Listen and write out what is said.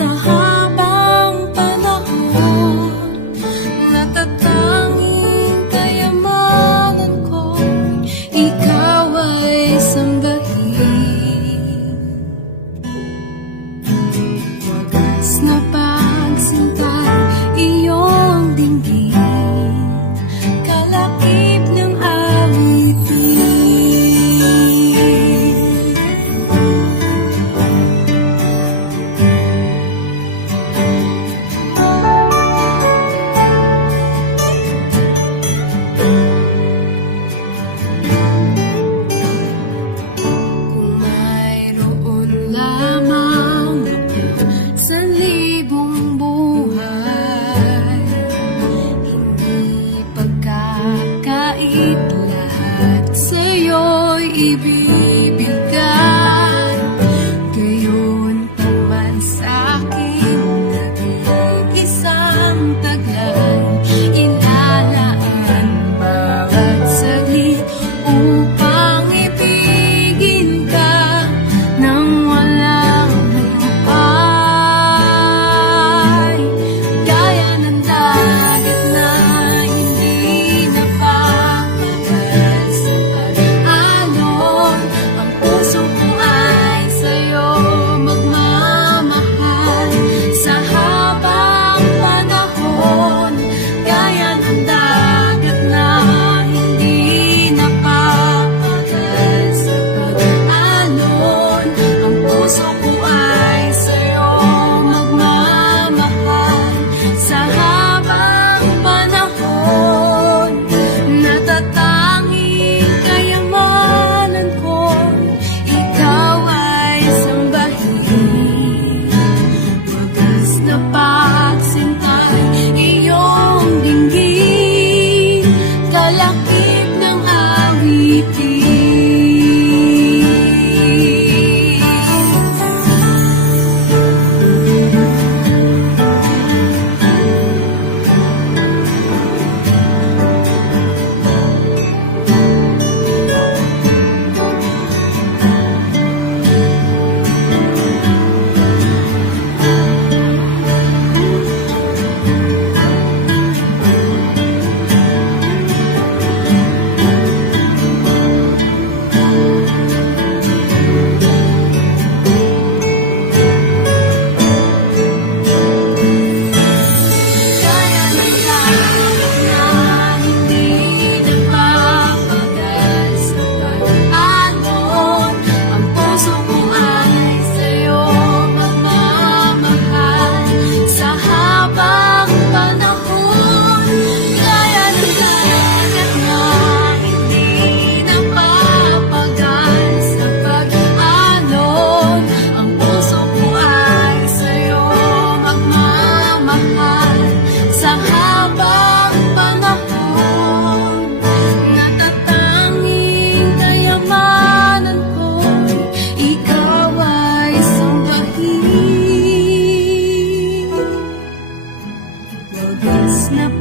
a isang taglaan snap